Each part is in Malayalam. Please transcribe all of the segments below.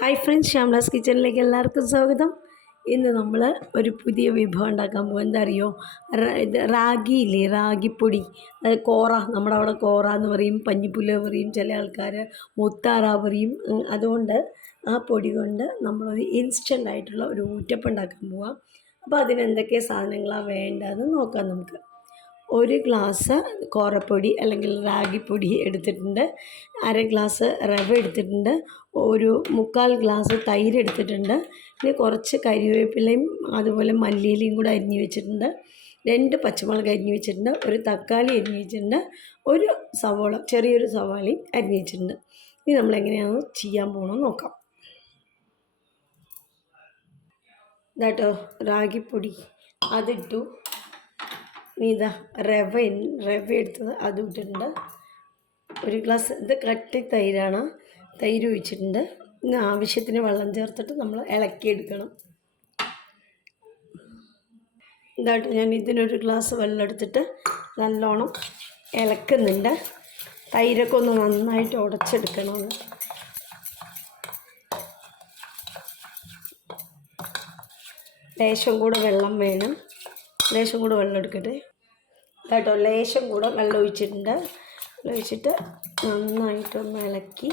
ഹായ് ഫ്രണ്ട്സ് ശ്യാംലാസ് കിച്ചണിലേക്ക് എല്ലാവർക്കും സ്വാഗതം. ഇന്ന് നമ്മൾ ഒരു പുതിയ വിഭവം ഉണ്ടാക്കാൻ പോകും എന്താ അറിയോ ഇത് റാഗിയില്ലേ? റാഗിപ്പൊടി. അത് കോറ. നമ്മുടെ അവിടെ കോറ എന്ന് പറയും പഞ്ഞിപ്പുല്ല് പറയും ചില ആൾക്കാർ മുത്താറ പറയും. അതുകൊണ്ട് ആ പൊടി കൊണ്ട് നമ്മളൊരു ഇൻസ്റ്റന്റ് ആയിട്ടുള്ള ഒരു ഊറ്റപ്പം ഉണ്ടാക്കാൻ പോവാം. അപ്പോൾ അതിന് എന്തൊക്കെ സാധനങ്ങളാണ് വേണ്ടതെന്ന് നോക്കാം നമുക്ക്. ഒരു ഗ്ലാസ് കോറപ്പൊടി അല്ലെങ്കിൽ റാഗിപ്പൊടി എടുത്തിട്ടുണ്ട്. അര ഗ്ലാസ് റവ എടുത്തിട്ടുണ്ട്. ഒരു മുക്കാൽ ഗ്ലാസ് തൈര് എടുത്തിട്ടുണ്ട്. പിന്നെ കുറച്ച് കരിവേപ്പിലയും അതുപോലെ മല്ലിയിലയും കൂടെ അരിഞ്ഞ് വെച്ചിട്ടുണ്ട്. രണ്ട് പച്ചമുളക് അരിഞ്ഞ് വെച്ചിട്ടുണ്ട്. ഒരു തക്കാളി അരിഞ്ഞ് വെച്ചിട്ടുണ്ട്. ഒരു സവോള ചെറിയൊരു സവാളയും അരിഞ്ഞ് വെച്ചിട്ടുണ്ട്. ഇനി നമ്മളെങ്ങനെയാണ് ചെയ്യാൻ പോകണമെന്ന് നോക്കാം. ഇതാട്ടോ റാഗിപ്പൊടി. അതിട്ടു. ഇനി ഇതാ റവ റവ എടുത്തത് അതും ഇട്ടിട്ടുണ്ട്. ഒരു ഗ്ലാസ് ഇത് കട്ടി തൈരാണ്. തൈര് ഒഴിച്ചിട്ടുണ്ട്. ഇനി ആവശ്യത്തിന് വെള്ളം ചേർത്തിട്ട് നമ്മൾ ഇളക്കിയെടുക്കണം ഇതായിട്ട് ഞാൻ ഇതിനൊരു ഗ്ലാസ് വെള്ളം എടുത്തിട്ട് നല്ലോണം ഇളക്കുന്നുണ്ട്. തൈരൊക്കെ ഒന്ന് നന്നായിട്ട് ഉടച്ചെടുക്കണം. ലേശം കൂടെ വെള്ളം വേണം. ലേശം കൂടെ വെള്ളം എടുക്കട്ടെ. കേട്ടോ ലേശം കൂടെ വെള്ളം ഒഴിച്ചിട്ടുണ്ട്. വെള്ളം ഒഴിച്ചിട്ട് നന്നായിട്ടൊന്ന് ഇളക്കി.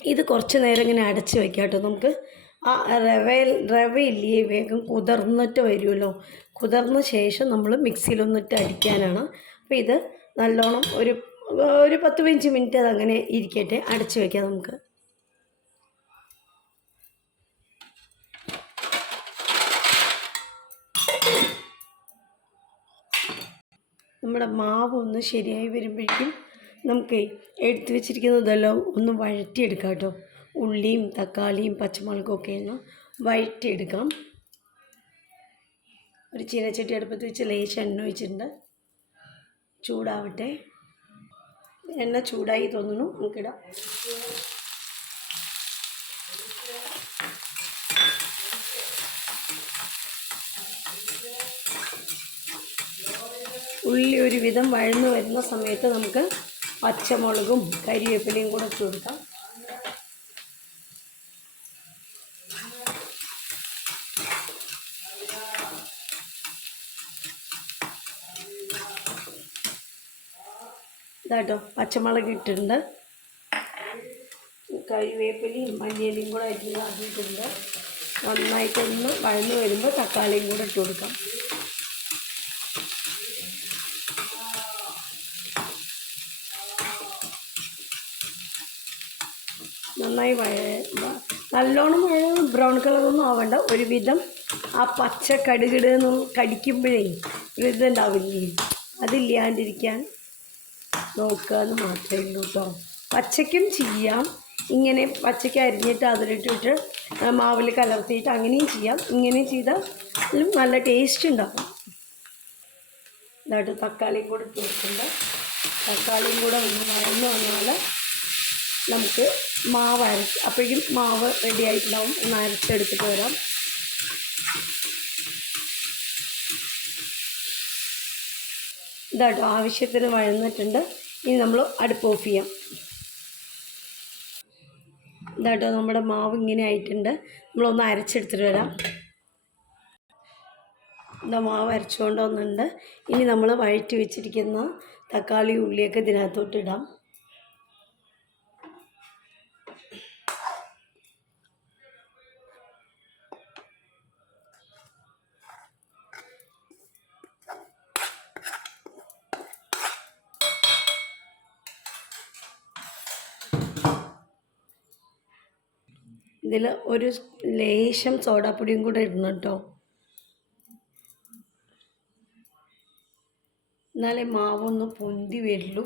ഇത് കുറച്ച് നേരം ഇങ്ങനെ അടച്ച് വെക്കാം കേട്ടോ. നമുക്ക് ആ റവ റവയില്ലേ വേഗം കുതിർന്നിട്ട് വരുമല്ലോ. കുതിർന്ന ശേഷം നമ്മൾ മിക്സിയിലൊന്നിട്ട് അടിക്കാനാണ്. അപ്പോൾ ഇത് നല്ലോണം ഒരു ഒരു പത്ത് പതിനഞ്ച് മിനിറ്റ് അതങ്ങനെ ഇരിക്കട്ടെ അടച്ച് വെക്കാം നമുക്ക്. നമ്മുടെ മാവ് ഒന്ന് ശരിയായി വരുമ്പോഴേക്കും നമുക്ക് എടുത്തു വെച്ചിരിക്കുന്നതെല്ലാം ഒന്ന് വഴറ്റിയെടുക്കാം കേട്ടോ. ഉള്ളിയും തക്കാളിയും പച്ചമുളകും ഒക്കെ ഒന്ന് വഴറ്റിയെടുക്കാം. ഒരു ചീനച്ചട്ടി അടുപ്പത്ത് വെച്ച് ലേശം എണ്ണ ഒഴിച്ചിട്ടുണ്ട്. ചൂടാവട്ടെ. എണ്ണ ചൂടായി തോന്നുന്നു. നമുക്കിടാം ഉള്ളി ഒരുവിധം വഴന്നു വരുന്ന സമയത്ത് നമുക്ക് പച്ചമുളകും കരിവേപ്പിലയും കൂടെ ഇട്ട് കൊടുക്കാം ഇതാട്ടോ പച്ചമുളക് ഇട്ടിട്ടുണ്ട്. കരിവേപ്പിലയും മല്ലിയിലയും കൂടെ അരിഞ്ഞ് ആക്കിയിട്ടുണ്ട്. നന്നായിട്ടൊന്ന് വഴന്ന് വരുമ്പോൾ തക്കാളിയും കൂടെ ഇട്ട് കൊടുക്കാം. നന്നായി നല്ലോണം വഴ ബ്രൗൺ കളറൊന്നും ആവണ്ട. ഒരുവിധം ആ പച്ച കടുകിടുന്ന് കടിക്കുമ്പോഴേ ഒരു ഇതുണ്ടാവില്ലേ? അതില്ലാണ്ടിരിക്കാൻ നോക്കുക എന്ന് മാത്രമേ ഉള്ളൂ കേട്ടോ പച്ചയ്ക്കും ചെയ്യാം. ഇങ്ങനെ പച്ചയ്ക്ക് അരിഞ്ഞിട്ട് അതിലിട്ടിട്ട് മാവിൽ കലർത്തിയിട്ട് അങ്ങനെയും ചെയ്യാം. ഇങ്ങനെയും ചെയ്താൽ നല്ല ടേസ്റ്റ് ഉണ്ടാകും ഇതായിട്ട് തക്കാളിയും കൂടെ ചേർക്കുന്നുണ്ട് തക്കാളിയും കൂടെ ഒന്ന് വഴന്ന് വന്നാൽ നമുക്ക് മാവ് അരച്ച് അപ്പോഴേക്കും മാവ് റെഡി ആയിട്ടുണ്ടാവും. ഒന്ന് അരച്ചെടുത്തിട്ട് വരാം. ഇതാട്ടോ ആവശ്യത്തിന് വഴന്നിട്ടുണ്ട്. ഇനി നമ്മൾ അടുപ്പ് ഓഫ് ചെയ്യാം. ഇതാട്ടോ നമ്മുടെ മാവ് ഇങ്ങനെ ആയിട്ടുണ്ട്. നമ്മളൊന്ന് അരച്ചെടുത്തിട്ട് വരാം. ഇതാ മാവ് അരച്ചുകൊണ്ട് വന്നിട്ടുണ്ട്. ഇനി നമ്മൾ വഴറ്റി വെച്ചിരിക്കുന്ന തക്കാളി ഉള്ളിയൊക്കെ ഇതിനകത്തോട്ട് ഇടാം. ഇതിൽ ഒരു ലേശം സോഡാപ്പൊടിയും കൂടെ ഇടണം കേട്ടോ. എന്നാലേ മാവൊന്ന് പൊന്തി വരുള്ളൂ.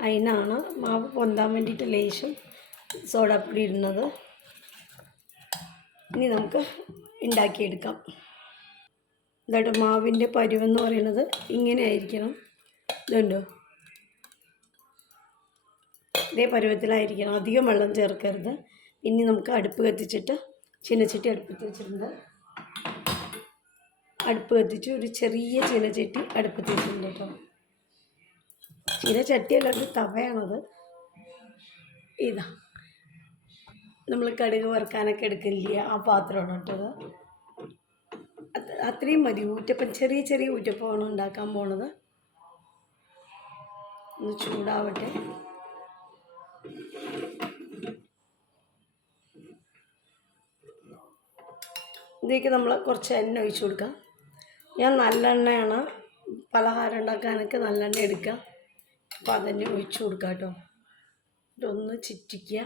അതിനാണ് മാവ് പൊന്താൻ വേണ്ടിയിട്ട് ലേശം സോഡാപ്പൊടി ഇടുന്നത്. ഇനി നമുക്ക് ഉണ്ടാക്കിയെടുക്കാം. ഇതായിട്ട് മാവിന്റെ പരുവെന്ന് പറയുന്നത് ഇങ്ങനെ ആയിരിക്കണം. ഇതുണ്ടോ? ഇതേ പരുവത്തിലായിരിക്കണം. അധികം വെള്ളം ചേർക്കരുത്. ഇനി നമുക്ക് അടുപ്പ് കത്തിച്ചിട്ട് ചീനച്ചട്ടി അടുപ്പത്ത് വെച്ചിട്ടുണ്ട്. അടുപ്പ് കത്തിച്ച് ഒരു ചെറിയ ചീനച്ചട്ടി അടുപ്പത്ത് വെച്ചിട്ടുണ്ട് കേട്ടോ. ചീനച്ചട്ടിയല്ല ഒരു തവയാണത്. ഇതാ. നമ്മൾ കടുക് വറുക്കാനൊക്കെ എടുക്കില്ല ആ പാത്രമാണ് കേട്ടത് അത് അത്രയും മതി ഊറ്റപ്പം ചെറിയ ചെറിയ ഊറ്റപ്പമാണ് ഉണ്ടാക്കാൻ പോണത്. ഒന്ന് ചൂടാവട്ടെ. ഇതിലേക്ക് നമ്മൾ കുറച്ച് എണ്ണ ഒഴിച്ചു കൊടുക്കാം. ഞാൻ നല്ലെണ്ണയാണ്. പലഹാരം ഉണ്ടാക്കാനൊക്കെ നല്ലെണ്ണ എടുക്കുക. അപ്പോൾ അതന്നെ ഒഴിച്ചു കൊടുക്കാം കേട്ടോ. ഇതൊന്ന് ചിറ്റിക്കുക.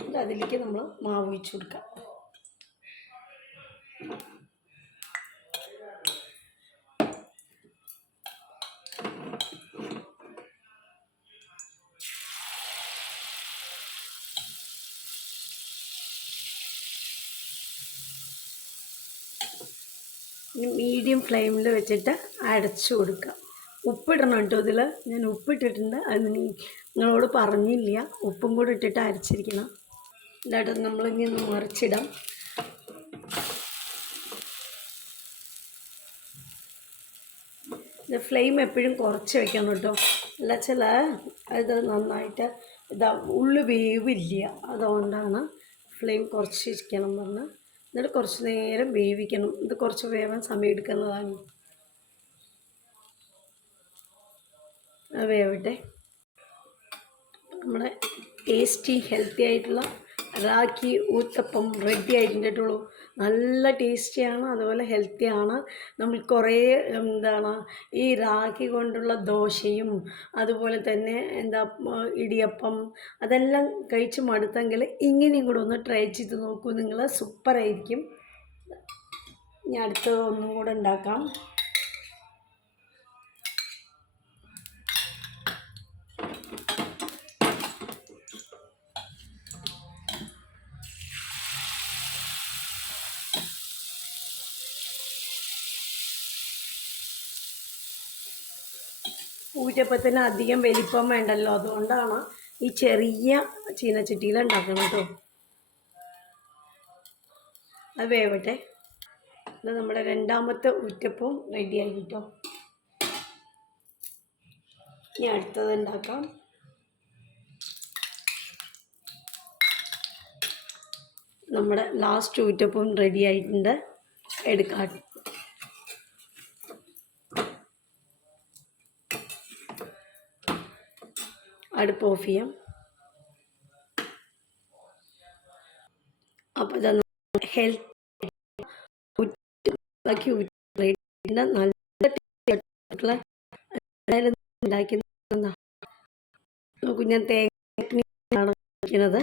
എന്നിട്ട് അതിലേക്ക് നമ്മൾ മാവ് ഒഴിച്ചു കൊടുക്കാം. മീഡിയം ഫ്ലെയിമിൽ വെച്ചിട്ട് അടച്ചു കൊടുക്കുക. ഉപ്പിടണം കേട്ടോ ഇതിൽ ഞാൻ ഉപ്പിട്ടിട്ടുണ്ട്. അത് നിങ്ങളോട് പറഞ്ഞില്ല. ഉപ്പും കൂടി ഇട്ടിട്ട് അരച്ചിരിക്കണം. എന്നിട്ട് നമ്മളിങ്ങനെ ഒന്ന് മറിച്ചിടാം. ഇത് ഫ്ലെയിം എപ്പോഴും കുറച്ച് വെക്കണം കേട്ടോ. അല്ല ചില ഇത് നന്നായിട്ട് ഇതാ ഉള്ളു വേവില്ല. അതുകൊണ്ടാണ് ഫ്ലെയിം കുറച്ച് ഇരിക്കണം പറഞ്ഞ് എന്നിട്ട് കുറച്ച് നേരം വേവിക്കണം. ഇത് കുറച്ച് വേവാൻ സമയം എടുക്കുന്നതാണ്. വേവട്ടെ. നമ്മുടെ ടേസ്റ്റി ഹെൽത്തി ആയിട്ടുള്ള റാഗി ഊത്തപ്പം റെഡി ആയിട്ടുള്ളൂ നല്ല ടേസ്റ്റിയാണ് അതുപോലെ ഹെൽത്തിയാണ് നമ്മൾ കുറേ എന്താണ് ഈ റാഗി കൊണ്ടുള്ള ദോശയും അതുപോലെ തന്നെ എന്താ ഇടിയപ്പം അതെല്ലാം കഴിച്ച് മടുത്തെങ്കിൽ ഇങ്ങനെയും കൂടെ ഒന്ന് ട്രൈ ചെയ്ത് നോക്കൂ. നിങ്ങൾ സൂപ്പറായിരിക്കും ഞാൻ അടുത്തത് ഒന്നും കൂടെ ഉണ്ടാക്കാം. ഊറ്റപ്പത്തിന് അധികം വലിപ്പം വേണ്ടല്ലോ. അതുകൊണ്ടാണ് ഈ ചെറിയ ചീനച്ചട്ടിയിൽ ഉണ്ടാക്കണം കേട്ടോ. അത് വേവട്ടെ. ഇത് നമ്മുടെ രണ്ടാമത്തെ ഊറ്റപ്പം റെഡിയായി കേട്ടോ. ഇനി അടുത്തത് ഉണ്ടാക്കാം. നമ്മുടെ ലാസ്റ്റ് ഊറ്റപ്പം റെഡി ആയിട്ടുണ്ട്. എടുക്കാം. അടുപ്പ് ഓഫ് ചെയ്യാം. അപ്പോൾ ഇതാ ഹെൽത്ത് ബാക്കി നല്ല. നോക്കൂ ഞാൻ തേങ്ങയാണ് വയ്ക്കുന്നത്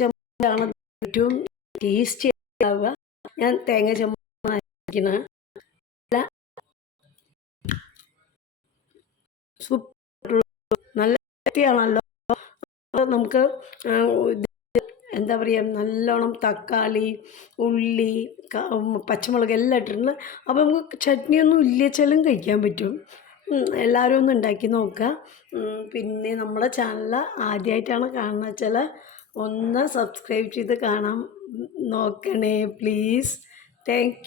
ചമ്മലാണ് ഏറ്റവും ടേസ്റ്റി ആവുക. ഞാൻ തേങ്ങ ചമ്മലാണ് വയ്ക്കുന്നത് സൂപ്പർ ടേസ്റ്റിയാണല്ലോ നമുക്ക് എന്താ പറയുക നല്ലോണം തക്കാളി ഉള്ളി പച്ചമുളക് എല്ലാം ഇട്ടിട്ടുണ്ട്. അപ്പോൾ നമുക്ക് ചട്നിയൊന്നും ഇല്ലച്ചാലും കഴിക്കാൻ പറ്റും. എല്ലാവരും ഒന്ന് ഉണ്ടാക്കി നോക്കുക. പിന്നെ നമ്മുടെ ചാനൽ ആദ്യമായിട്ടാണ് കാണുന്നത് വെച്ചാൽ ഒന്ന് സബ്സ്ക്രൈബ് ചെയ്ത് കാണാൻ നോക്കണേ പ്ലീസ് താങ്ക്